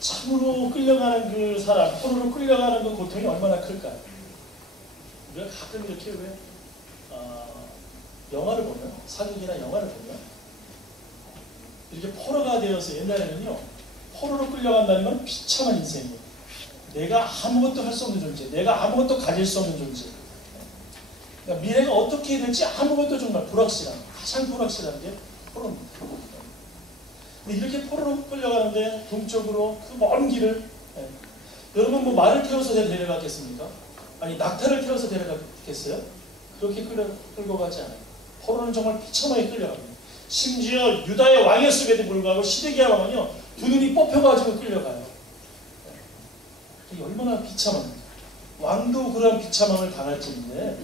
참으로 끌려가는 그 사람, 포로로 끌려가는 그 고통이 얼마나 클까요? 우리가 가끔 이렇게 왜 영화를 보면, 사극이나 영화를 보면 이렇게 포로가 되어서, 옛날에는요 포로로 끌려간다는 건 비참한 인생이에요. 내가 아무것도 할 수 없는 존재, 내가 아무것도 가질 수 없는 존재, 그러니까 미래가 어떻게 될지 아무것도 정말 불확실한, 가장 불확실한 게 포로입니다. 근데 이렇게 포로로 끌려가는데 동쪽으로 그 먼 길을, 여러분 뭐 말을 태워서 데려갔겠습니까? 아니 낙타를 태워서 데려갔겠어요? 그렇게 끌고 가지 않아요. 포로는 정말 비참하게 끌려갑니다. 심지어 유다의 왕이었음에도 불구하고 시드기야 왕은요 두 눈이 뽑혀가지고 끌려가요. 이게 얼마나 비참합니까? 왕도 그런 비참함을 당할지인데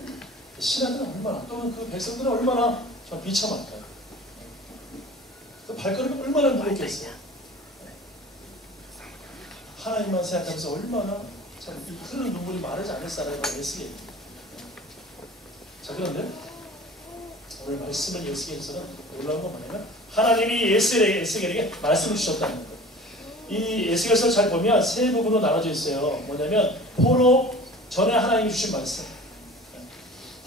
신하들은 얼마나, 또는 그 백성들은 얼마나 좀 비참할까요? 그 발걸음이 얼마나 무겁겠어요? 하나님만 생각하면서 얼마나 참 흐르는 눈물이 마르지 않을 사람이라고 예수께. 자, 그런데 오늘 말씀을 예수께서는 놀라운 건 뭐냐면 하나님이 에스겔에게 말씀을 주셨다는 거예요. 이 에스겔서 잘 보면 세 부분으로 나눠져 있어요. 뭐냐면 포로 전에 하나님이 주신 말씀,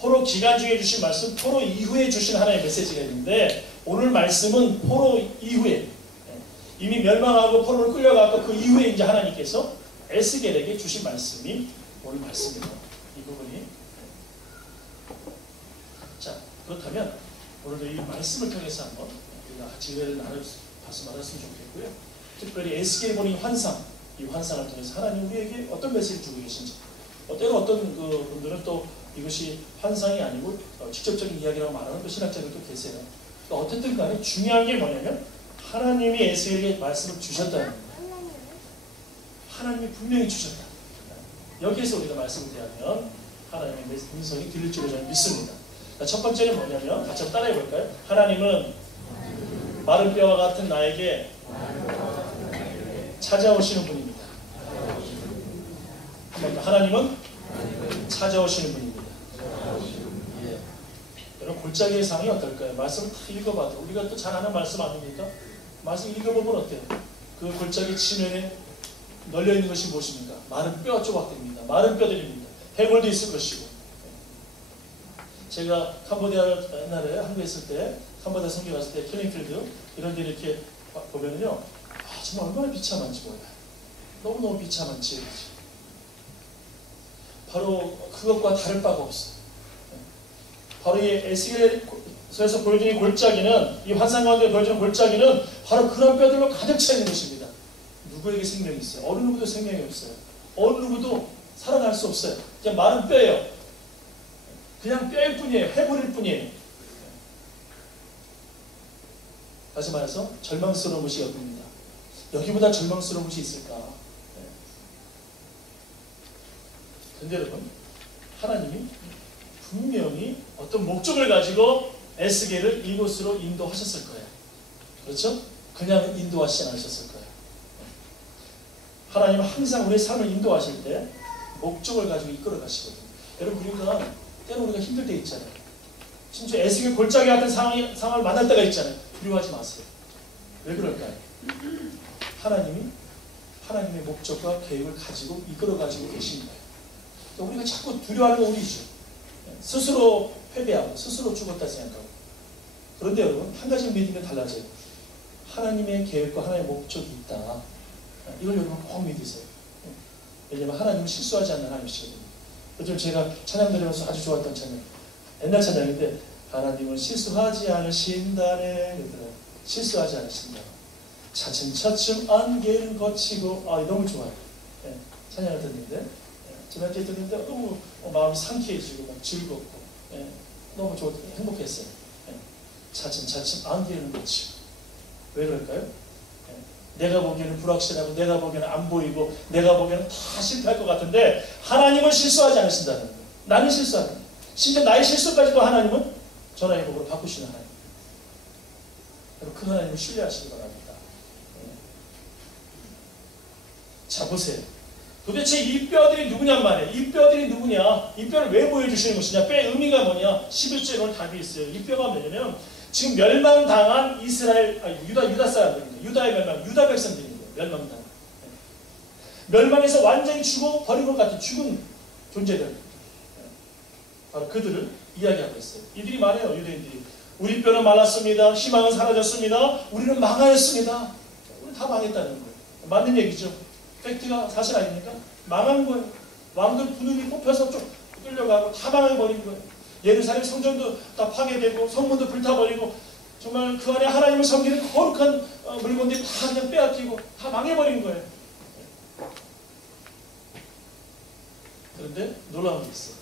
포로 기간 중에 주신 말씀, 포로 이후에 주신 하나님의 메시지가 있는데 오늘 말씀은 포로 이후에, 이미 멸망하고 포로를 끌려가고 그 이후에 이제 하나님께서 에스겔에게 주신 말씀이 오늘 말씀입니다. 이 부분이. 자, 그렇다면 오늘도 이 말씀을 통해서 한번 우리가 같이 은혜를 나눠서 말았으면 좋겠고요. 특별히 에스겔이 보는 환상, 이 환상을 통해서 하나님 우리에게 어떤 메시지를 주고 계신지, 때로 어떤 그 분들은 또 이것이 환상이 아니고 직접적인 이야기라고 말하는 또 신학자들도 계세요. 그러니까 어쨌든 간에 중요한 게 뭐냐면 하나님이 에스겔에게 말씀을 주셨다는 거예요. 하나님이 분명히 주셨다. 여기에서 우리가 말씀을 대하면 하나님의 음성이 들릴 줄을 저는 믿습니다. 첫 번째는 뭐냐면 같이 따라해 볼까요? 하나님은 마른 뼈와 같은 나에게 찾아오시는 분입니다. 한 번 더. 하나님은 찾아오시는 분입니다. 예. 여러분 골짜기의 상이 어떨까요? 말씀을 다 읽어봐도 우리가 또 잘 아는 말씀 아닙니까? 말씀 읽어보면 어때요? 그 골짜기 치면에 널려있는 것이 무엇입니까? 마른 뼈가 조각됩니다. 마른 뼈들입니다. 해골도 있을 것이고. 제가 캄보디아를 옛날에 한국에 있을 때, 캄보디아 선교 갔을 때 킬링필드 이런 데 이렇게 보면은요, 정말 얼마나 비참한지 몰라요. 너무너무 비참한 지역이지. 바로 그것과 다를 바가 없어요. 바로 이 에스겔서에서 보여주는 골짜기는, 이 환상 가운데 보여주는 골짜기는 바로 그런 뼈들로 가득 차 있는 것입니다. 누구에게 생명이 있어요? 어느 누구도 생명이 없어요. 어느 누구도 살아날 수 없어요. 그냥 마른 뼈예요. 그냥 뼈일 뿐이에요. 해버릴 뿐이에요. 다시 말해서 절망스러운 것이 여기입니다. 여기보다 절망스러운 것이 있을까? 그런데 여러분, 하나님이 분명히 어떤 목적을 가지고 에스겔을 이곳으로 인도하셨을 거예요. 그렇죠? 그냥 인도하시지 않으셨을 거예요. 하나님은 항상 우리의 삶을 인도하실 때 목적을 가지고 이끌어 가시거든요. 여러분, 우리가 때로 우리가 힘들 때 있잖아요. 심지어 에스겔 골짜기 같은 상황을 만날 때가 있잖아요. 두려워하지 마세요. 왜 그럴까요? 하나님이 하나님의 목적과 계획을 가지고 이끌어 가지고 계신 거예요. 우리가 자꾸 두려워하는 건 우리죠. 스스로 패배하고 스스로 죽었다 생각하고. 그런데 여러분, 한 가지 믿으면 달라져요. 하나님의 계획과 하나님의 목적이 있다. 이걸 여러분 꼭 믿으세요. 왜냐하면 하나님은 실수하지 않는 하나님이시거든요. 요즘 제가 찬양 드리면서 아주 좋았던 찬양, 옛날 찬양인데, 하나님은 실수하지 않으신다네. 실수하지 않으신다. 차츰차츰 안개를 거치고. 너무 좋아요. 찬양을 듣는데, 지난주에 듣는데 너무 마음이 상쾌해지고 막 즐겁고, 너무 행복했어요. 차츰차츰 안개를 거치고. 왜 그럴까요? 내가 보기에는 불확실하고, 내가 보기에는 안 보이고, 내가 보기에는 다 실패할 것 같은데 하나님은 실수하지 않으신다는 거예요. 나는 실수하는 거예요. 심지어 나의 실수까지도 하나님은 전화위복으로 바꾸시는 하나님. 여러분, 그 하나님을 신뢰하시기 바랍니다. 자, 보세요. 도대체 이 뼈들이 누구냔 말이에요. 이 뼈들이 누구냐? 이 뼈를 왜 보여주시는 것이냐? 뼈의 의미가 뭐냐? 11절에 오늘 답이 있어요. 이 뼈가 뭐냐면 지금 멸망당한 이스라엘, 유다 사람들입니다. 유다의 멸망, 유다 백성들인 거예요. 멸망당. 멸망해서 완전히 죽어버린 것 같은 죽은 존재들, 바로 그들을 이야기하고 있어요. 이들이 말해요. 유대인들이 우리 뼈는 말랐습니다. 희망은 사라졌습니다. 우리는 망하였습니다. 우리 다 망했다는 거예요. 맞는 얘기죠. 팩트가 사실 아닙니까? 망한 거예요. 왕들 분위기 뽑혀서 좀 끌려가고 다 망해버린 거예요. 예루살렘 성전도 다 파괴되고 성문도 불타버리고 정말 그 안에 하나님을 섬기는 거룩한 물건들이 다 그냥 빼앗기고 다 망해버린 거예요. 그런데 놀라운 게 있어요.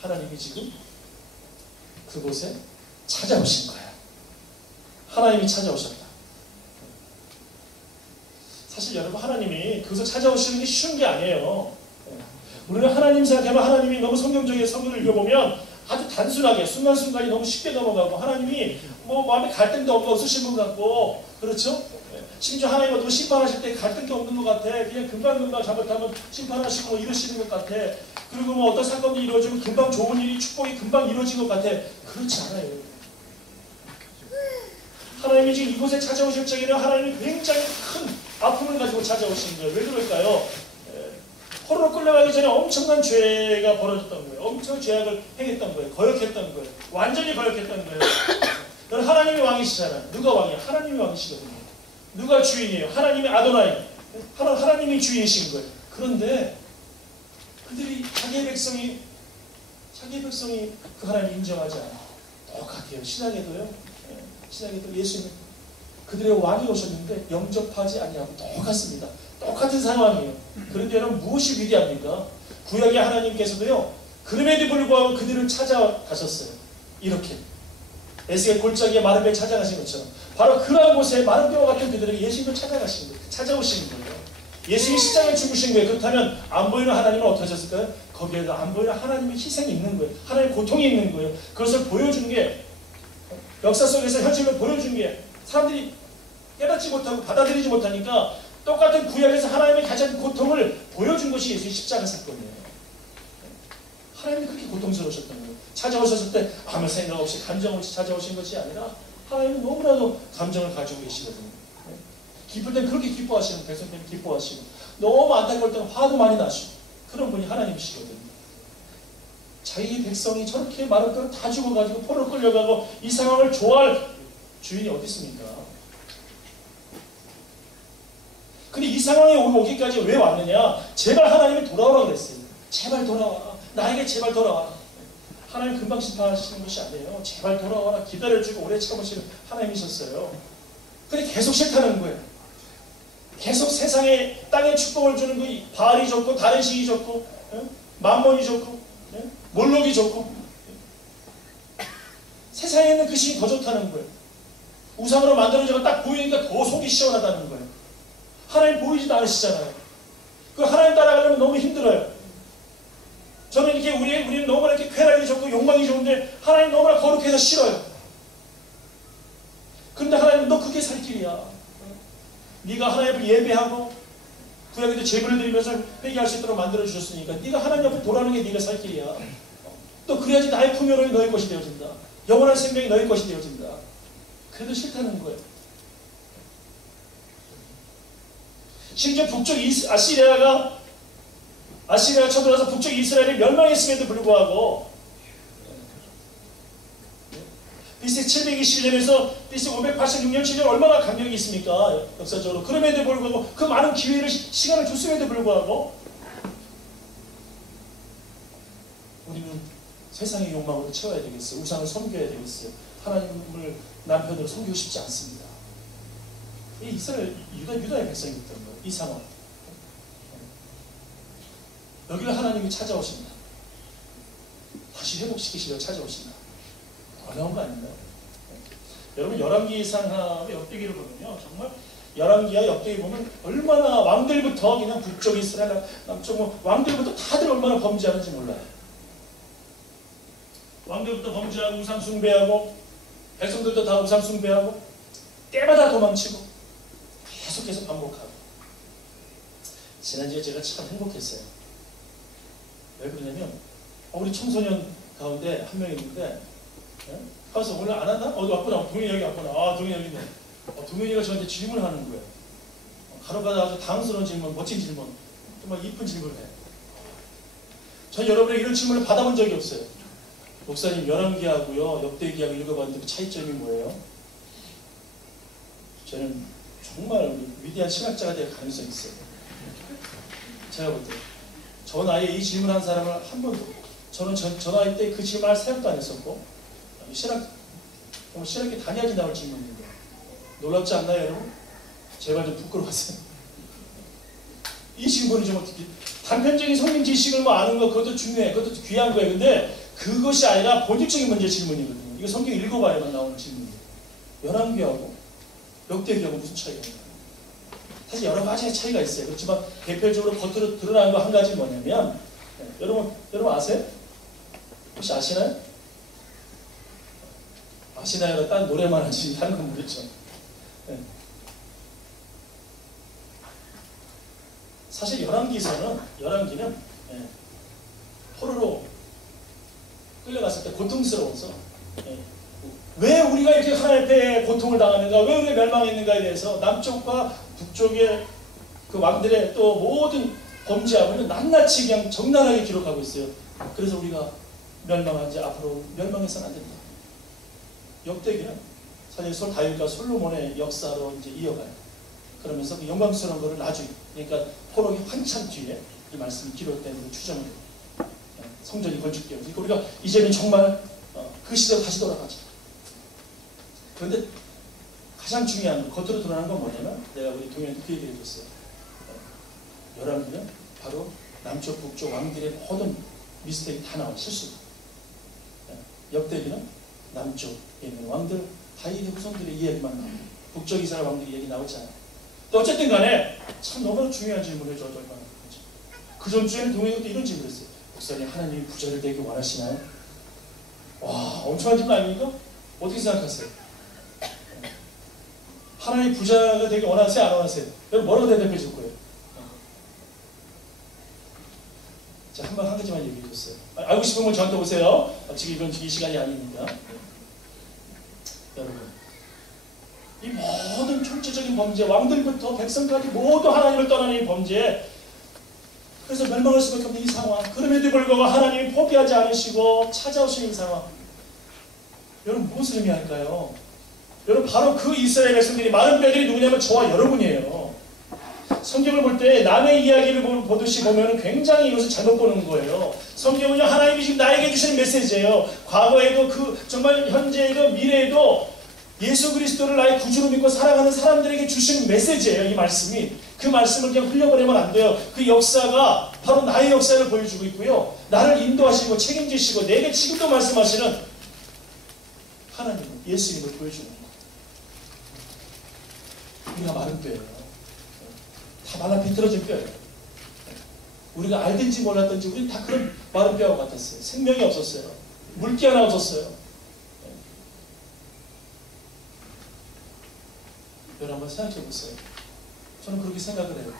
하나님이 지금 그곳에 찾아오신 거예요. 하나님이 찾아오셨다. 사실 여러분, 하나님이 그곳에 찾아오시는 게 쉬운 게 아니에요. 우리는 하나님 생각하면 하나님이 너무 성경적인 성경을 읽어보면 아주 단순하게 순간순간이 너무 쉽게 넘어가고 하나님이 뭐 마음에 갈등도 없으신 분 같고, 그렇죠? 심지어 하나님 어떤 심판하실 때 갈등도 없는 것 같아. 그냥 금방금방 잘못하면 심판하시고 뭐 이러시는 것 같아. 그리고 뭐 어떤 사건도 이루어지면 금방 좋은 일이, 축복이 금방 이루어진 것 같아. 그렇지 않아요. 하나님이 지금 이곳에 찾아오실 적에는 하나님이 굉장히 큰 아픔을 가지고 찾아오신 거예요. 왜 그럴까요? 포로로 끌려가기 전에 엄청난 죄가 벌어졌던 거예요. 엄청 죄악을 행했던 거예요. 거역했던 거예요. 완전히 거역했던 거예요. 그럼 하나님이 왕이시잖아요. 누가 왕이에요? 하나님이 왕이시거든요. 누가 주인이에요? 하나님이 아도나이. 하나님이 주인이신 거예요. 그런데 그들이 자기의 백성이 그 하나님을 인정하지 않아요. 똑같아요. 신약에도요. 신약에도 예수님 그들의 왕이 오셨는데 영접하지 아니하고 똑같습니다. 똑같은 상황이에요. 그런데 여러분, 무엇이 위대합니까? 구약의 하나님께서도요, 그럼에도 불구하고 그들을 찾아가셨어요. 이렇게 에스겔 골짜기에 마른 배 찾아가신 것처럼 바로 그러한 곳에 마른 뼈와 같은 그들에게 예수님을 찾아가신 거예요. 찾아오신 거예요. 예수님이 십자가에 죽으신 거예요. 그렇다면 안 보이는 하나님은 어떻게 하셨을까요? 거기에도 안 보이는 하나님의 희생이 있는 거예요. 하나님의 고통이 있는 거예요. 그것을 보여준 게, 역사 속에서 현실을 보여준 게, 사람들이 깨닫지 못하고 받아들이지 못하니까 똑같은 구약에서 하나님의 가장 고통을 보여준 것이 예수의 십자가 사건이에요. 하나님이 그렇게 고통스러우셨던 거예요. 찾아오셨을 때 아무 생각 없이 감정 없이 찾아오신 것이 아니라 하나님은 너무나도 감정을 가지고 계시거든요. 기쁠 땐 그렇게 기뻐하시고, 백성 때문에 기뻐하시고, 너무 안타까울 때는 화도 많이 나시고, 그런 분이 하나님이시거든요. 자기 백성이 저렇게 마른 뼈를 다 죽어가지고 포로로 끌려가고 이 상황을 좋아할 주인이 어디 있습니까? 근데 이 상황에 오기까지 왜 왔느냐? 제발 하나님이 돌아오라 그랬어요. 제발 돌아와라. 나에게 제발 돌아와라. 하나님 금방 심판하시는 것이 아니에요. 제발 돌아와라. 기다려주고 오래 참으시는 하나님이셨어요. 근데 계속 싫다는 거예요. 계속 세상에 땅에 축복을 주는 그 바알이 좋고 다른 신이 좋고 만몬이 좋고 몰록이 좋고 세상에 있는 그 신이 더 좋다는 거예요. 우상으로 만들어져서 딱 보이니까 더 속이 시원하다는 거예요. 하나님 보이지도 않으시잖아요. 그 하나님 따라가려면 너무 힘들어요. 저는 이렇게 우리는 너무나 이렇게 쾌락이 좋고 욕망이 좋은데 하나님 너무나 거룩해서 싫어요. 그런데 하나님, 너 그게 살 길이야. 네가 하나님 앞에 예배하고 구약에도 제물을 드리면서 회개할 수 있도록 만들어 주셨으니까 네가 하나님 앞에 돌아오는 게 네가 살 길이야. 또 그래야지 나의 풍요로움이 너의 것이 되어진다. 영원한 생명이 너의 것이 되어진다. 그래도 싫다는 거예요. 심지어 북쪽 아시리아가 쳐들어와서 북쪽 이스라엘이 멸망했음에도 불구하고 BC 721년에서 BC 586년 7년 얼마나 간격이 있습니까? 역사적으로. 그럼에도 불구하고 그 많은 기회를 시간을 줬음에도 불구하고 우리는 세상의 욕망으로 채워야 되겠어요. 우상을 섬겨야 되겠어요. 하나님을 남편으로 섬기고 싶지 않습니다. 이 이스라엘 유다의 백성이었던 거예요. 이 상황. 여기를 하나님이 찾아오십니다. 다시 회복시키시려고 찾아오신다. 어려운 거 아닌가요? 여러분, 열왕기상하의 역대기를 보면요, 정말 열왕기와 역대기 보면 얼마나 왕들부터 그냥 북쪽 이스라엘, 남쪽 왕들부터 다들 얼마나 범죄하는지 몰라요. 왕들부터 범죄하고 우상 숭배하고 백성들도 다 우상 숭배하고 때마다 도망치고 계속해서 반복하고. 지난주에 제가 참 행복했어요. 왜 그러냐면 우리 청소년 가운데 한 명 있는데 가서 오늘 안 하나? 왔구나. 동현이 여기 왔구나. 동현이 여기 있네. 동현이가 저한테 질문을 하는 거예요. 간혹가다 아주 당스러운 질문, 멋진 질문, 정말 이쁜 질문을 해요. 전 여러분에게 이런 질문을 받아본 적이 없어요. 목사님, 열왕기하고요 역대기하고 읽어봤는데 그 차이점이 뭐예요? 저는 정말 위대한 신학자가 될 가능성이 있어요. 제가 볼 때 저 나이에 이 질문한 사람을 한 번도, 저는 저 나이 때 그 질문할 생각도 안 했었고, 신학교 다녀야지 나올 질문인데 놀랍지 않나요, 여러분? 제발 좀 부끄러워하세요. 이 질문이 좀 어떻게, 단편적인 성경 지식을 뭐 아는 거 그것도 중요해, 그것도 귀한 거예요. 근데 그것이 아니라 본질적인 문제 질문이거든요. 이거 성경 읽어봐야만 나오는 질문이에요. 열왕기하고 역대기하고 무슨 차이가 있나요? 사실 여러 가지의 차이가 있어요. 그렇지만 대표적으로 겉으로 드러나는 거 한 가지 뭐냐면, 여러분 아세요? 혹시 아시나요? 아시나요? 딴 노래만 하지 다른 건 모르겠죠. 네. 사실 열왕기는 포로로 끌려갔을 때 고통스러워서, 왜 우리가 이렇게 하나님 앞에 고통을 당하는가, 왜 우리가 멸망했는가에 대해서 남쪽과 북쪽의 그 왕들의 또 모든 범죄하고는 낱낱이 그냥 적나라하게 기록하고 있어요. 그래서 우리가 멸망한지 앞으로 멸망해서는 안 된다. 역대기는 사실 다윗과 솔로몬의 역사로 이제 이어가요. 그러면서 그 영광스러운 것을 나중에, 그러니까 포로기 한참 뒤에 이 말씀이 기록된 추정을 해요. 성전이 건축되어. 그러니까 우리가 이제는 정말 그 시대로 다시 돌아가자. 그런데 가장 중요한 겉으로 드러나는 건 뭐냐면, 내가 우리 동현한테 그 얘기를 해줬어요. 열왕기는 바로 남쪽 북쪽 왕들의 모든 미스테리 다 나와, 실수가. 역대기는 남쪽에 있는 왕들, 다윗의 후손들의 이야기만 나와요. 북쪽 이스라엘 왕들의 이야기 나오지 않아요. 또 어쨌든 간에 참 너무나 중요한 질문을 저도 얼마나 그렇죠. 그 전주에는 동현이도 이런 질문을 했어요. 목사님, 하나님이 부자를 되기 원하시나요? 와, 엄청난 질문 아닙니까? 어떻게 생각하세요? 하나님 부자가 되기 원하세요? 안 원하세요? 여러분 뭐라고 대답해 줄 거예요? 자, 한 가지만 얘기해 줬어요. 알고 싶으면 저한테 오세요. 지금 이건 이 시간이 아닙니다. 여러분, 이 모든 총체적인 범죄, 왕들부터 백성까지 모두 하나님을 떠나는 이 범죄, 그래서 멸망할 수밖에 없는 이 상황, 그럼에도 불구하고 하나님이 포기하지 않으시고 찾아오신 이 상황, 여러분 무엇을 의미할까요? 여러분, 바로 그 이스라엘 백성들이, 많은 뼈들이 누구냐면 저와 여러분이에요. 성경을 볼 때 남의 이야기를 보듯이 보면 굉장히 이것을 잘못 보는 거예요. 성경은요, 하나님이 지금 나에게 주시는 메시지예요. 과거에도 정말 현재에도 미래에도 예수 그리스도를 나의 구주로 믿고 사랑하는 사람들에게 주시는 메시지예요. 이 말씀이. 그 말씀을 그냥 흘려버리면 안 돼요. 그 역사가 바로 나의 역사를 보여주고 있고요. 나를 인도하시고 책임지시고 내게 지금도 말씀하시는 하나님은 예수님을 보여주는 거예요. 우리가 마른 뼈예요. 다 말라 비틀어진 뼈예요. 우리가 알든지 몰랐든지 우리는 다 그런 마른 뼈와 같았어요. 생명이 없었어요. 물기 하나 없었어요. 여러분 한번 생각해 보세요. 저는 그렇게 생각을 해요.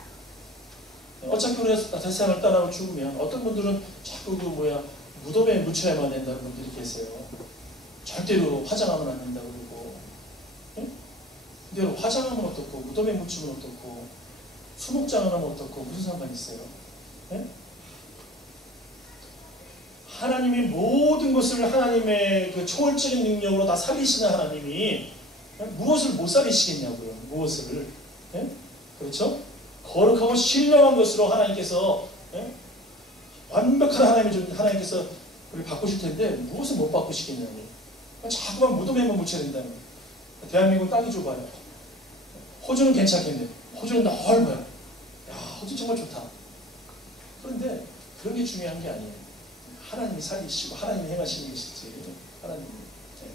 어차피 우리가 세상을 떠나고 죽으면 어떤 분들은 자꾸 무덤에 묻혀야만 된다는 분들이 계세요. 절대로 화장하면 안 된다고 그러고. 응? 근데 여러분, 화장하면 어떻고 무덤에 묻히면 어떻고 수목장을 하면 어떻고 무슨 상관이 있어요? 네? 하나님이 모든 것을 하나님의 그 초월적인 능력으로 다 살리시는 하나님이 무엇을 못 살리시겠냐고요. 무엇을. 네? 그렇죠? 거룩하고 신령한 것으로 하나님께서, 완벽한 하나님께서 우리 바꾸실 텐데 무엇을 못 바꾸시겠냐고요. 자꾸만 무덤에만 묻혀야 된다는 거예요. 대한민국 땅이 좁아요. 호주는 괜찮겠네. 호주는 넓어요. 야, 호주 정말 좋다. 그런데 그런 게 중요한 게 아니에요. 하나님이 살리시고 하나님이 행하시는 것이지. 하나님이. 네.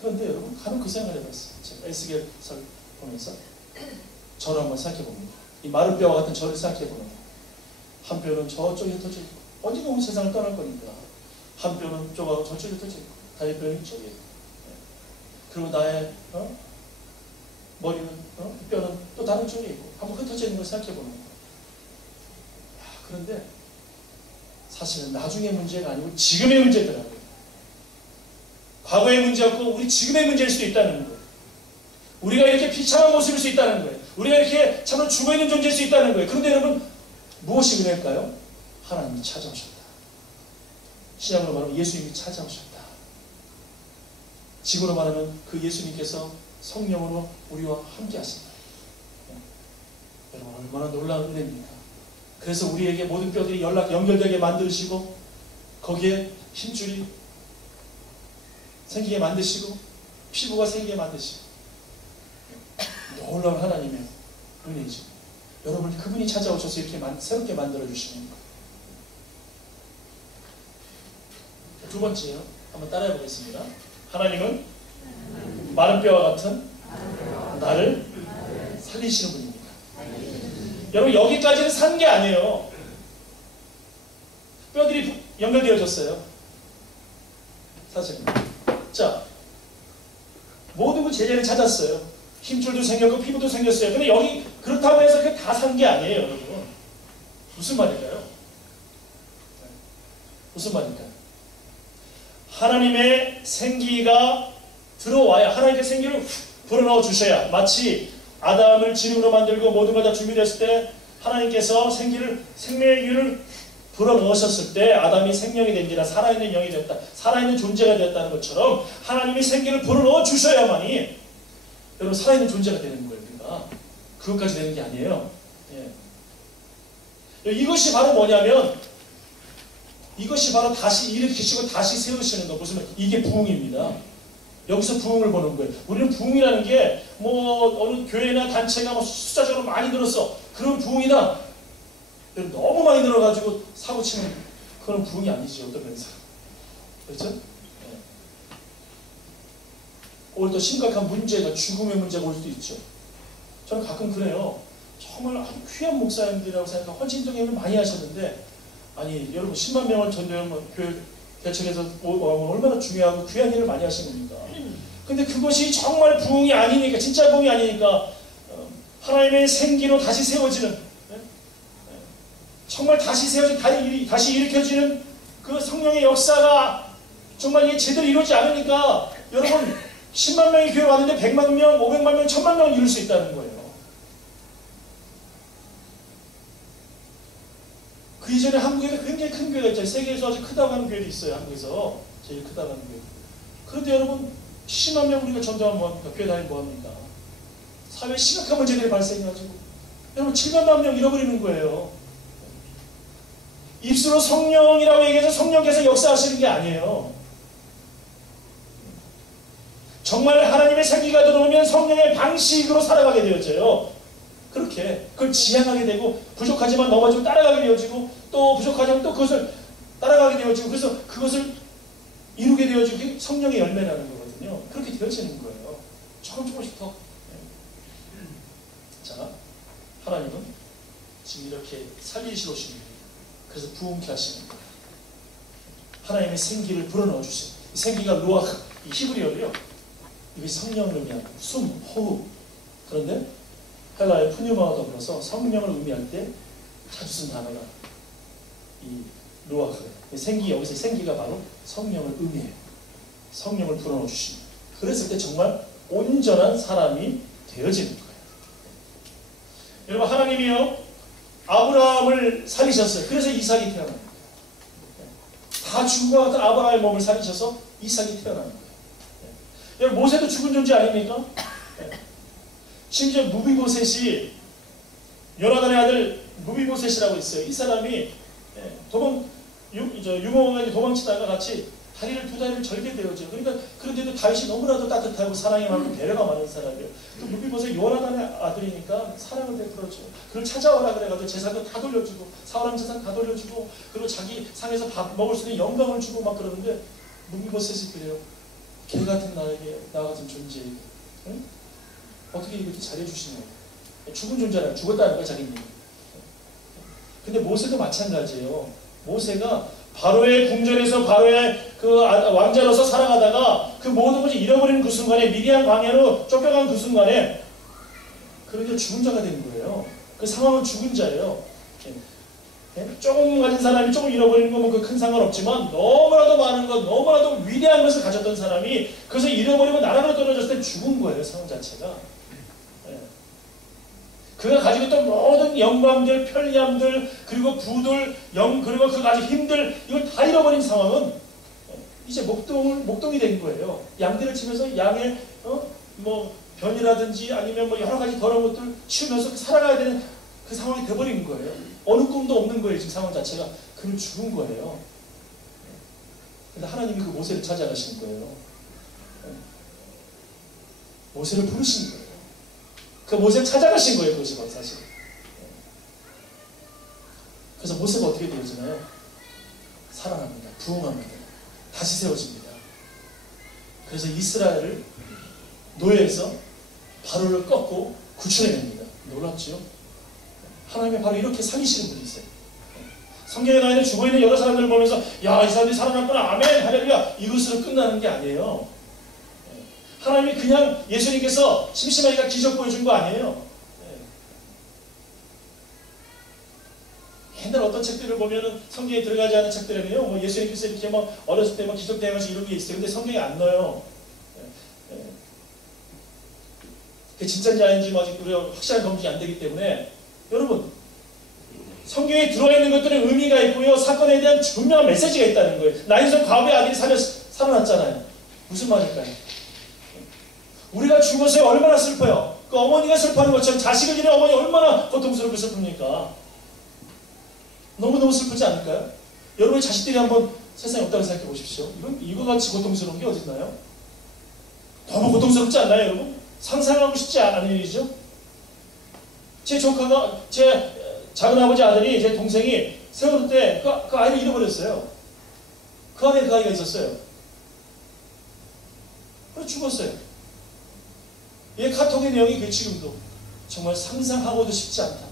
그런데 여러분, 간혹 그 생각을 해봤어요. 제가 에스겔서를 보면서 저를 한번 생각해봅니다. 이 마른 뼈와 같은 저를 생각해보는 거예요. 한 뼈는 저쪽에 흩어져 있고, 언젠가 오늘 세상을 떠날 거니까. 한 뼈는 저쪽에 흩어져 있고, 다른 뼈는 이쪽에 있고. 네. 그리고 나의 머리는, 뼈는 또 다른 쪽에 있고, 한번 흩어져 있는 걸 생각해보는 거예요. 그런데 사실은 나중의 문제가 아니고 지금의 문제더라고요. 과거의 문제였고 우리 지금의 문제일 수도 있다는 거예요. 우리가 이렇게 비참한 모습일 수 있다는 거예요. 우리가 이렇게 참으로 죽어있는 존재일 수 있다는 거예요. 그런데 여러분, 무엇이 은혜일까요? 하나님이 찾아오셨다. 신약으로 말하면 예수님이 찾아오셨다. 지구로 말하면 그 예수님께서 성령으로 우리와 함께 하신다. 여러분, 얼마나 놀라운 은혜입니까? 그래서 우리에게 모든 뼈들이 연결되게 만드시고 거기에 힘줄이 생기게 만드시고 피부가 생기게 만드시고 놀라운 하나님의 은혜이죠. 여러분, 그분이 찾아오셔서 이렇게 새롭게 만들어주시는 거예요. 두 번째요. 한번 따라해 보겠습니다. 하나님은 마른 뼈와 같은 나를 살리시는 분입니다. 여러분, 여기까지는 산 게 아니에요. 뼈들이 연결되어졌어요. 사실. 자, 모든 그 제자를 찾았어요. 힘줄도 생겼고 피부도 생겼어요. 근데 여기 그렇다고 해서 그게 다 산 게 아니에요, 여러분. 무슨 말일까요? 무슨 말일까요? 하나님의 생기가 들어와야, 하나님의 생기를 불어넣어 주셔야, 마치 아담을 진흙으로 만들고 모든 걸 다 준비됐을 때 하나님께서 생명의 기를 불어넣으셨을 때 아담이 생명이 된지라 살아있는 영이 되었다, 살아있는 존재가 되었다는 것처럼 하나님이 생기를 불어넣어 주셔야만이 여러분 살아있는 존재가 되는 거예요. 우리가 그것까지 되는 게 아니에요. 예. 이것이 바로 뭐냐면, 이것이 바로 다시 일으키시고 다시 세우시는 거. 무슨 말? 이게 부흥입니다. 여기서 부흥을 보는 거예요. 우리는 부흥이라는 게 뭐 어느 교회나 단체가 뭐 숫자적으로 많이 늘었어, 그런 부흥이다. 너무 많이 늘어가지고 사고 치면 그건 부흥이 아니지, 어떤 면에서. 그렇죠? 네. 오늘 또 심각한 문제가, 죽음의 문제가 올 수도 있죠. 저는 가끔 그래요. 정말 아주 귀한 목사님들이라고 생각하고 헌신적인 일을 많이 하셨는데, 아니 여러분 10만 명을 전도하는 교회 개척해서 얼마나 중요하고 귀한 일을 많이 하신 겁니까? 근데 그것이 정말 부흥이 아니니까, 진짜 부흥이 아니니까 하나님의 생기로 다시 세워지는, 정말 다시 세워진, 다시 일으켜지는 그 성령의 역사가 정말 이게 제대로 이루어지지 않으니까 여러분 10만 명이 교회 왔는데 100만 명, 500만 명, 1000만 명을 이룰 수 있다는 거예요. 그 이전에 한국에도 굉장히 큰 교회가 있잖아요. 세계에서 아주 크다고 하는 교회도 있어요. 한국에서 제일 크다고 하는 교회. 그런데 여러분 10만 명 우리가 전도하면 뭐합니까? 교회 다니면 뭐합니까? 사회에 심각한 문제들이 발생해가지고 여러분 700만 명 잃어버리는 거예요. 입술로 성령이라고 얘기해서 성령께서 역사하시는 게 아니에요. 정말 하나님의 생기가 들어오면 성령의 방식으로 살아가게 되어져요. 그렇게 그걸 지향하게 되고, 부족하지만 넘어지고 따라가게 되어지고, 또 부족하지만 또 그것을 따라가게 되어지고, 그래서 그것을 이루게 되어지고, 그게 성령의 열매라는 거거든요. 그렇게 되어지는 거예요. 조금씩 더. 자, 하나님은 지금 이렇게 살리시러 오시는 거예요. 그래서 부흥케 하시는 거예요. 하나님의 생기를 불어넣어 주세요. 이 생기가 루아흐, 이 히브리어로요, 이게 성령을 의미하는 숨, 호흡. 그런데 헬라의 푸뉴마와 더불어서 성령을 의미할 때 자주 쓴 단어가 이 루아흐, 생기, 여기서 생기가 바로 성령을 의미해요. 성령을 불어넣어 주십니다. 그랬을 때 정말 온전한 사람이 되어지는 거예요. 여러분, 하나님이요 아브라함을 살리셨어요. 그래서 이삭이 태어난 거예요. 다 죽은 것 같은 아브라함의 몸을 살리셔서 이삭이 태어난 거예요. 여러분, 모세도 죽은 존재 아닙니까? 심지어 무비보셋이, 요나단의 아들 무비보셋이라고 있어요. 이 사람이 유모왕에게 도망치다가 같이 두 다리를 절게 되어져. 그러니까 그런데도 다윗이 너무나도 따뜻하고 사랑이 많고 배려가 많은 사람이에요. 그 무비보셋 요나단의 아들이니까 사랑을 베풀어줘. 그걸 찾아오라 그래가지고 재산도 다 돌려주고, 사울왕 재산 다 돌려주고, 그리고 자기 상에서 밥 먹을 수 있는 영광을 주고 막 그러는데, 무비보셋이 그래요. 개 같은 나에게, 나 같은 존재에게, 응? 어떻게 이렇게 잘해주시냐고. 죽은 존재라, 죽었다는 거야, 자기는. 근데 모세도 마찬가지예요. 모세가 바로의 궁전에서 바로의 그 왕자로서 살아가다가 그 모든 것을 잃어버리는 그 순간에, 미디안 광야로 쫓겨간 그 순간에, 그러니까 죽은 자가 되는 거예요. 그 상황은 죽은 자예요. 조금 가진 사람이 조금 잃어버리는 거면 그 큰 상관없지만, 너무나도 많은 것, 너무나도 위대한 것을 가졌던 사람이 그것을 잃어버리고 나라로 떨어졌을 때 죽은 거예요, 상황 자체가. 그가 가지고 있던 모든 영광들, 편리함들, 그리고 부들, 그리고 그가 가지고 힘들, 이걸 다 잃어버린 상황은 이제 목동이 된 거예요. 양들을 치면서 양의 변이라든지 아니면 뭐 여러 가지 더러운 것들 치우면서 살아가야 되는 그 상황이 돼버린 거예요. 어느 꿈도 없는 거예요. 지금 상황 자체가. 그는 죽은 거예요. 근데 하나님이 그 모세를 찾아가신 거예요. 모세를 부르신 거예요. 그 모세를 찾아가신 거예요. 그것이 바로 사실. 그래서 모세가 어떻게 되어지나요? 살아납니다. 부흥합니다. 다시 세워집니다. 그래서 이스라엘을 노예에서 바로를 꺾고 구출해냅니다. 놀랍죠? 하나님이 바로 이렇게 살리시는 분이세요. 성경에 나와 있는 죽어있는 여러 사람들을 보면서 야, 이 사람들이 살아났구나, 아멘, 할렐루야, 이것으로 끝나는 게 아니에요. 하나님이 그냥 예수님께서 심심하니까 기적 보여준 거 아니에요. 옛날 어떤 책들을 보면은 성경에 들어가지 않은 책들에는요, 뭐 예수님께서 이렇게 막 어렸을 때 막 기적 대행하시고 이런 게 있어요. 근데 성경에 안 넣어요. 그게 진짜인지 아닌지 뭐 아직 우리가 확실한 검증이 안 되기 때문에 여러분, 성경에 들어와 있는 것들은 의미가 있고요, 사건에 대한 분명한 메시지가 있다는 거예요. 나인성 과부의 아들이 살아났잖아요. 무슨 말일까요? 우리가 죽어서 얼마나 슬퍼요. 그 어머니가 슬퍼하는 것처럼 자식을 잃은 어머니 얼마나 고통스럽고 슬픕니까? 너무너무 슬프지 않을까요? 여러분의 자식들이 한번 세상에 없다고 생각해 보십시오. 이거 같이 고통스러운 게 어디 있나요? 너무 고통스럽지 않나요, 여러분? 상상하고 싶지 않은 일이죠? 제 조카가, 제 작은아버지 아들이, 제 동생이 세월호 때 그 아이를 잃어버렸어요. 그 안에 그 아이가 있었어요. 그래서 죽었어요. 이 카톡의 내용이 그게 지금도 정말 상상하고도 싶지 않다.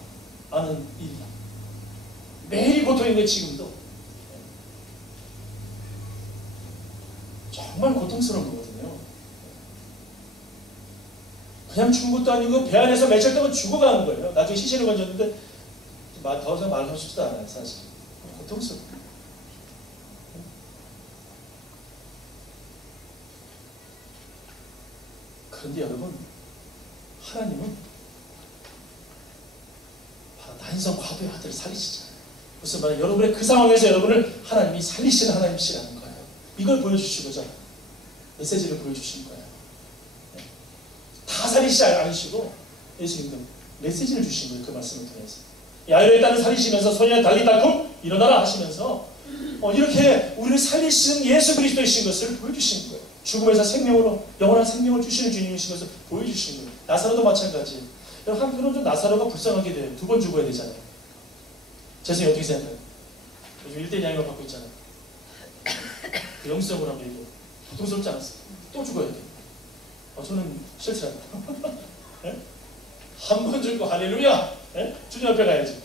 않은 일이다. 매일이 고통인 거예요, 지금도. 정말 고통스러운 거거든요. 그냥 죽은 것도 아니고 배 안에서 며칠 동안 죽어가는 거예요. 나중에 시신을 건졌는데 더 이상 말하고 싶지도 않아요, 사실. 고통스러워요. 그런데 여러분, 하나님은 바로 나인성 과부의 아들을 살리시잖아요. 무슨 말이에요? 여러분의 그 상황에서 여러분을 하나님이 살리시는 하나님이시라는 거예요. 이걸 보여주시고자 메시지를 보여주신 거예요. 다 살리시지 않으시고 예수님도 메시지를 주신 거예요. 그 말씀을 통해서. 야이로의 딸을 살리시면서 소년아 달리다쿰 일어나라 하시면서 이렇게 우리를 살리시는 예수 그리스도이신 것을 보여주신 거예요. 죽음에서 생명으로 영원한 생명을 주시는 주님이신 것을 보여주신 거예요. 나사로도 마찬가지예요. 한편으로 좀 나사로가 불쌍하게 돼요. 2번 죽어야 되잖아요. 재성이 어떻게 생각해요? 요즘 1대 양육을 받고 있잖아요. 그 영수증을 한번 얘기해요. 고통스럽지 않았어요? 또 죽어야 돼요. 저는 싫더라고요. 네? 한 번 죽고 할렐루야! 네? 주님 앞에 가야지.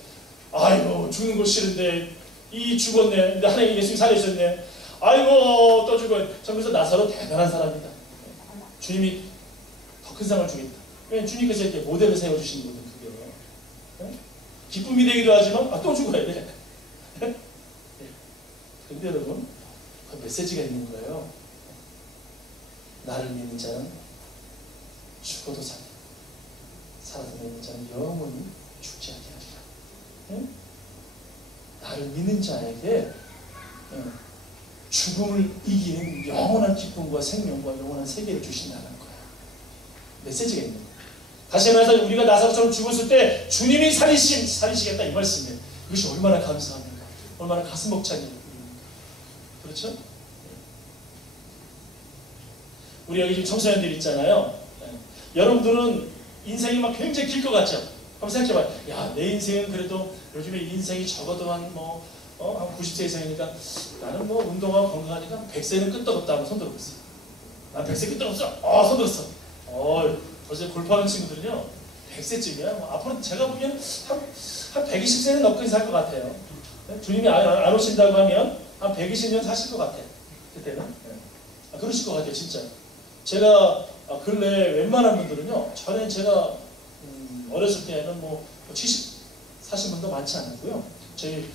아이고, 죽는 거 싫은데 이 죽었네. 근데 하나님 예수님 살리셨네. 아이고, 또 죽어요. 전 그래서 나사로 대단한 사람이다. 주님이 더 큰 상을 주겠다. 왜냐면 주님께서 이렇게 모델을 세워주시는 거든, 그게. 네? 기쁨이 되기도 하지만, 또 죽어야 돼. 네? 근데 여러분, 그 메시지가 있는 거예요. 나를 믿는 자는 죽어도 살리고, 살아서 믿는 자는 영원히 죽지 아니하리라. 네? 나를 믿는 자에게 죽음을 이기는 영원한 기쁨과 생명과 영원한 세계를 주신다는 거예요. 메시지가 있는 거예요. 다시 말해서 우리가 나사로처럼 죽었을 때 주님이 살리시겠다 이 말씀이에요. 이것이 얼마나 감사합니까? 얼마나 가슴 벅찬 일입니까? 그렇죠? 우리 여기 지금 청소년들 있잖아요. 여러분들은 인생이 막 굉장히 길 것 같죠? 한번 생각해봐요. 야, 내 인생은 그래도 요즘에 인생이 적어도 한 90세 이상이니까 나는 뭐 운동하고 건강하니까 100세는 끄떡없다 하면 손 들어봤어. 난 100세 끄떡없어. 손 들었어. 벌써 골프하는 친구들은요 100세쯤이야. 앞으로 제가 보기에는 한 120세는 넘게 살 것 같아요. 주님이 안 오신다고 하면 한 120년 사실 것 같아요. 그때는. 그러실 것 같아요, 진짜. 제가 근래 웬만한 분들은요, 전에 제가 어렸을 때는 뭐 70 사신 분도 많지 않았고요. 저희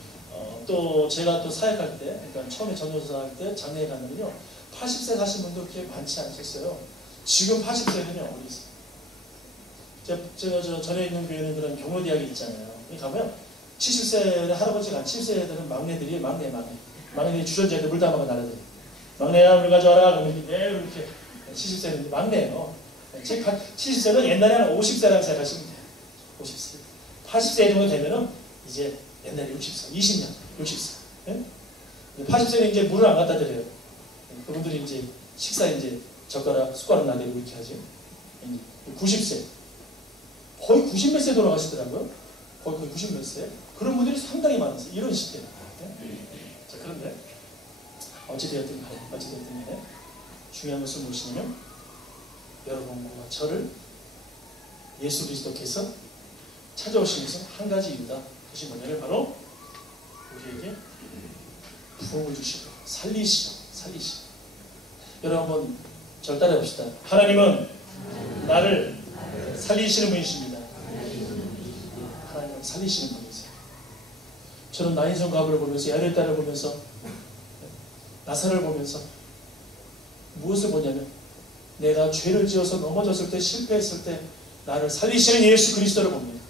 또 제가 또 사역할 때, 그러니까 처음에 전도사 할 때 장례에 가면요 80세 사신 분도 그렇게 많지 않겠어요. 지금 80세는요 어디 있어요? 제가 전에 있는 교회는 그런 경로대학이 있잖아요. 거기 가면 70세 할아버지가 70세들은 막내들이 주전자에 물 담아가 날아다녀요. 막내야 물 가져와라. 그러면 이렇게 70세는 막내예요. 70세는 옛날에 한 50세라고 생각하시면 돼요. 50세. 80세 정도 되면은 이제 옛날에 60세, 20년, 60세. 예? 80세는 이제 물을 안 갖다 드려요. 그분들이 이제 식사 이제 숟가락 나대고 이렇게 하죠. 90세. 거의 90몇 세 돌아가시더라고요. 거의 90몇 세. 그런 분들이 상당히 많았어요. 이런 시대. 자, 그런데 어찌되었든 간에 중요한 것은 무엇이냐면 여러분과 저를 예수 그리스도께서 찾아오신 것은 한 가지 이유다. 그것이 뭐냐면 바로 우리에게 부흥을 주시고 살리시고. 여러분 한번 절 따라해 봅시다. 하나님은 나를 살리시는 분이십니다. 하나님은 살리시는 분이세요. 저는 나인성 가부를 보면서 야레따를 보면서 나사를 보면서 무엇을 보냐면 내가 죄를 지어서 넘어졌을 때 실패했을 때 나를 살리시는 예수 그리스도를 봅니다.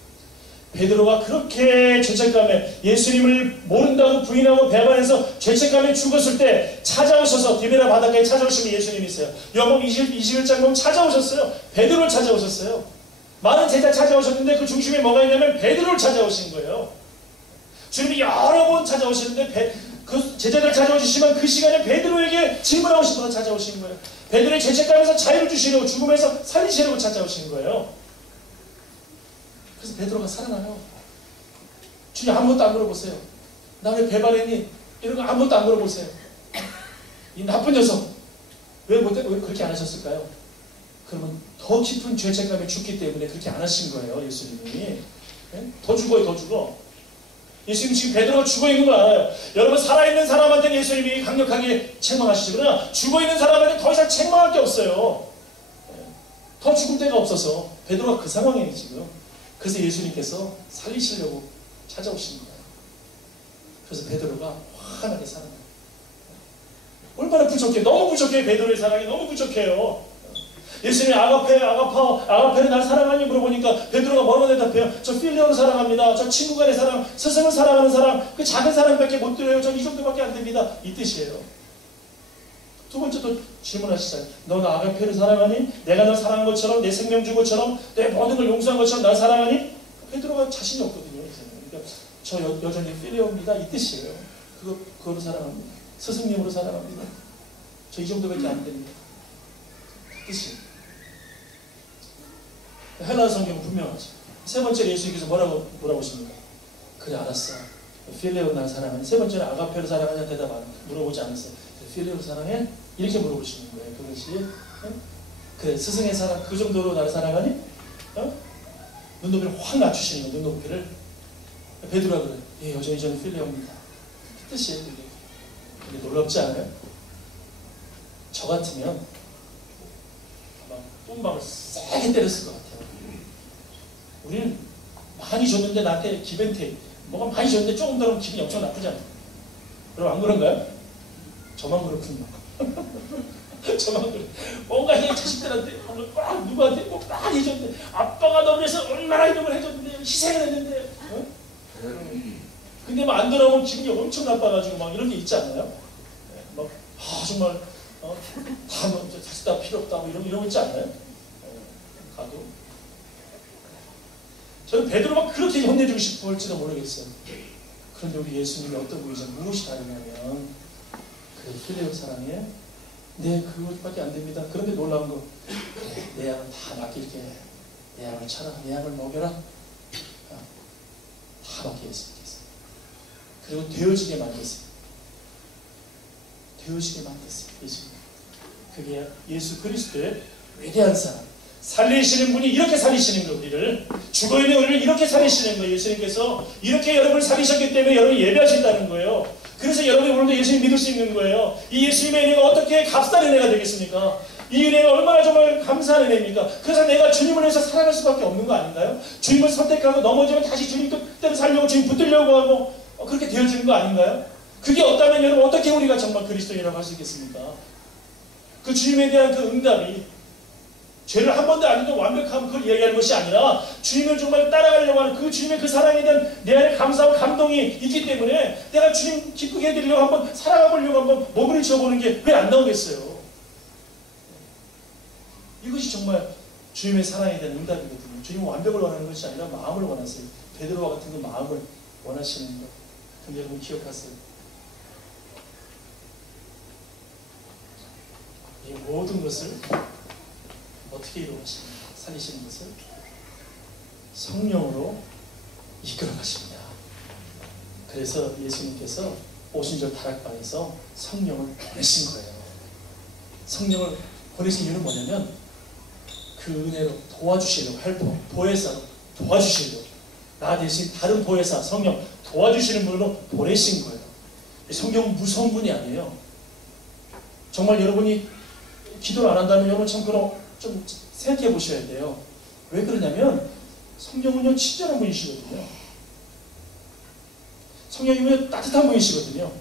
베드로가 그렇게 죄책감에 예수님을 모른다고 부인하고 배반해서 죄책감에 죽었을 때 찾아오셔서 디베라 바닷가에 찾아오시는 예수님이세요. 요한복음 21장 보면 찾아오셨어요. 베드로를 찾아오셨어요. 많은 제자 찾아오셨는데 그 중심에 뭐가 있냐면 베드로를 찾아오신 거예요. 주님이 여러 번 찾아오시는데 그 제자들 찾아오시지만 그 시간에 베드로에게 질문하고 싶어서 찾아오신 거예요. 베드로의 죄책감에서 자유를 주시려고 죽음에서 살리시려고 찾아오신 거예요. 그래서 베드로가 살아나요. 주님 아무것도 안 물어보세요. 나 왜 배반했니? 이런 거 아무것도 안 물어보세요. 이 나쁜 녀석 왜 그렇게 안 하셨을까요? 그러면 더 깊은 죄책감에 죽기 때문에 그렇게 안 하신 거예요. 예수님이. 더 죽어요. 더 죽어. 예수님 지금 베드로가 죽어있는 걸 알아요. 여러분 살아있는 사람한테는 예수님이 강력하게 책망하시죠. 그러나 죽어있는 사람한테 더 이상 책망할 게 없어요. 더 죽을 데가 없어서 베드로가 그 상황이에요 지금. 그래서 예수님께서 살리시려고 찾아오신 거예요. 그래서 베드로가 환하게 사는 거예요. 얼마나 부족해. 너무 부족해. 베드로의 사랑이 너무 부족해요. 예수님이 아가페는 날 사랑하니 물어보니까 베드로가 뭐라고 대답해요? 저 필레오를 사랑합니다. 저 친구 간의 사랑, 스승을 사랑하는 사랑, 그 작은 사랑밖에 못 드려요. 저 이 정도밖에 안 됩니다. 이 뜻이에요. 두 번째 또 질문하시잖아요. 너는 아가페를 사랑하니? 내가 널 사랑한 것처럼, 내 생명 준 것처럼, 내 모든 걸 용서한 것처럼 날 사랑하니? 베드로가 자신이 없거든요. 그러니까 저 여전히 필레오입니다. 이 뜻이에요. 그거로 사랑합니다. 스승님으로 사랑합니다. 저 이 정도밖에 안 됩니다. 뜻이. 헬라어 성경은 분명하죠. 세 번째로 예수님께서 뭐라고 물어보십니까? 그래 알았어. 필레오 날 사랑하니? 세 번째는 아가페를 사랑하냐 대답 안 물어보지 않았어요. 필레오 사랑해? 이렇게 물어보시는 거예요. 그것이 그래 스승의 사랑 그 정도로 나를 사랑하니? 눈높이를 확 낮추시는 거예요. 눈높이를. 베드로가 그래. 예, 여전히 저는 필레오입니다. 그 뜻이에요. 그게 놀랍지 않아요? 저 같으면 아마 똥방을 세게 때렸을 것 같아요. 우리는 많이 줬는데 나한테 기벤테이 뭐가 많이 줬는데 조금 더 하면 기분이 엄청 나쁘잖아요. 여러분 안 그런가요? 저만 그렇군요. 저만 그래. 뭔가 이 자식들한테 막 누구한테 뭐 많이 해줬는데 아빠가 너를 위해서 얼마나 이런 걸 해줬는데 희생을 했는데 근데 막 안 돌아오면 기분이 엄청 나빠가지고 막 이런 게 있지 않나요? 막 정말 다 자식 다 필요 없다 뭐 이런 거 있지 않나요? 가도 저는 베드로가 그렇게 혼내주고 싶을지도 모르겠어요. 그런데 우리 예수님이 어떤 분이죠? 무엇이 다르냐면 그래 필레오 사랑해? 네 그것밖에 안 됩니다. 그런데 놀라운 거 그래 내 양을 다 맡길게. 내 양을 쳐라. 내 양을 먹여라. 다 맡기겠습니다. 그리고 되어지게 만드세요. 되어지게 만드세요. 예수님. 그게 예수 그리스도의 위대한 사랑. 살리시는 분이 이렇게 살리시는 거예요. 우리를 죽어있는 우리를 이렇게 살리시는 거예요. 예수님께서 이렇게 여러분을 살리셨기 때문에 여러분이 예배하신다는 거예요. 그래서 여러분이 오늘도 예수님 믿을 수 있는 거예요. 이 예수님의 은혜가 어떻게 값싼 은혜가 되겠습니까? 이 은혜가 얼마나 정말 감사한 은혜입니까? 그래서 내가 주님을 위해서 살아갈 수밖에 없는 거 아닌가요? 주님을 선택하고 넘어지면 다시 주님 뜻대로 살려고 주님 붙들려고 하고 그렇게 되어지는 거 아닌가요? 그게 없다면 여러분 어떻게 우리가 정말 그리스도인이라고 할 수 있겠습니까? 그 주님에 대한 그 응답이 죄를 한 번도 안 해도 완벽하면 그걸 이야기하는 것이 아니라 주님을 정말 따라가려고 하는 그 주님의 그 사랑에 대한 내 안에 감사와 감동이 있기 때문에 내가 주님 기쁘게 해드리려고 한번 살아가 보려고 한번 몸부림쳐 보는 게 왜 안 나오겠어요? 이것이 정말 주님의 사랑에 대한 응답이거든요. 주님은 완벽을 원하는 것이 아니라 마음을 원하세요. 베드로와 같은 그 마음을 원하시는 것. 근데 여러분 기억하세요. 이 모든 것을 어떻게 이루어가십니까? 살리시는 것을 성령으로 이끌어 가십니다. 그래서 예수님께서 오순절 다락방에서 성령을 보내신 거예요. 성령을 보내신 이유는 뭐냐면 그 은혜로 도와주시려고, 헬퍼, 보혜사로 도와주시려고, 나 대신 다른 보혜사, 성령 도와주시는 분으로 보내신 거예요. 성령은 무서운 분이 아니에요. 정말 여러분이 기도를 안 한다면 여러분 참 그럼 좀 생각해 보셔야 돼요. 왜 그러냐면 성령은요 친절한 분이시거든요. 성령님은 따뜻한 분이시거든요.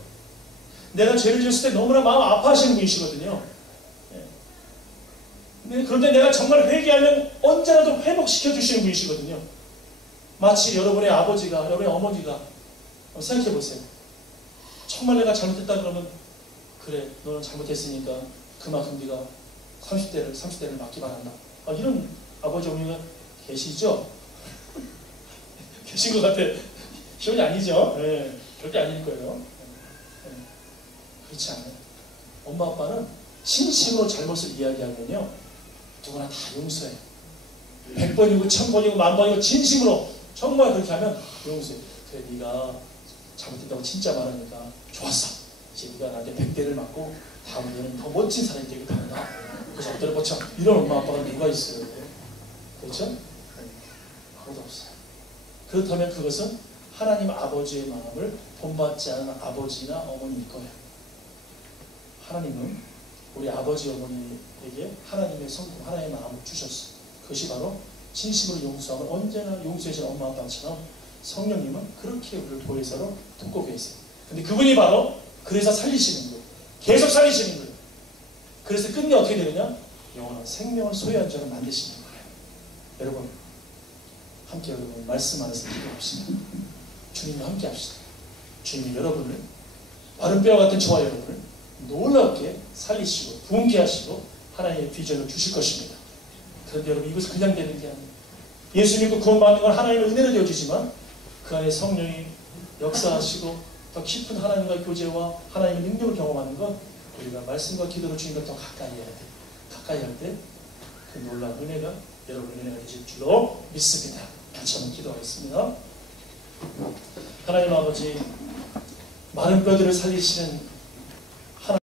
내가 죄를 지었을 때 너무나 마음 아파하시는 분이시거든요. 그런데 내가 정말 회개하면 언제라도 회복시켜 주시는 분이시거든요. 마치 여러분의 아버지가, 여러분의 어머니가, 생각해 보세요. 정말 내가 잘못했다 그러면 그래, 너는 잘못했으니까 그만큼 네가 30대를 맞기 바란다. 이런 아버지 어머니가 계시죠? 계신 것 같아. 시원이 아니죠? 네, 절대 아닐 거예요. 그렇지 않아요. 엄마 아빠는 진심으로 잘못을 이야기하면요 누구나 다 용서해요. 100번이고 1000번이고 10,000번이고 진심으로 정말 그렇게 하면 용서해요. 그래, 네가 잘못했다고 진짜 말하니까 좋았어. 이제 네가 나한테 100대를 맞고 다음에는 더 멋진 사람이 되길 바란다. 그래서 엎드려 뻗쳐. 이런 엄마 아빠가 누가 있어요? 그렇죠? 아무도 없어요. 그렇다면 그것은 하나님 아버지의 마음을 본받지 않은 아버지나 어머니일 거예요. 하나님은 우리 아버지 어머니에게 하나님의 성품, 하나님의 마음을 주셨어요. 그것이 바로 진심으로 용서하면 언제나 용서해주는 엄마 아빠처럼 성령님은 그렇게 우리를 보혜사로 돕고 계세요. 근데 그분이 바로 그래서 살리시는 거예요. 계속 살리시는 거예요. 그래서 끝내 어떻게 되느냐? 영원한 생명을 소유한 자로 만드시는 거예요. 여러분 함께 여러분 말씀 안에서 기도합시다. 주님과 함께 합시다. 주님이 여러분을, 마른 뼈와 같은 저와 여러분을 놀랍게 살리시고 부흥케 하시고 하나님의 비전을 주실 것입니다. 그런데 여러분 이것은 그냥 되는 게 아니에요. 예수 믿고 구원받는 건 하나님의 은혜로 되어지지만 그 안에 성령이 역사하시고 더 깊은 하나님과의 교제와 하나님의 능력을 경험하는 건 우리가 말씀과 기도로 주님과 더 가까이 해야 돼요. 가까이 할 때 그 놀라운 은혜가 여러분의 은혜가 되실 줄로 믿습니다. 같이 한번 기도하겠습니다. 하나님 아버지, 마른 뼈들을 살리시는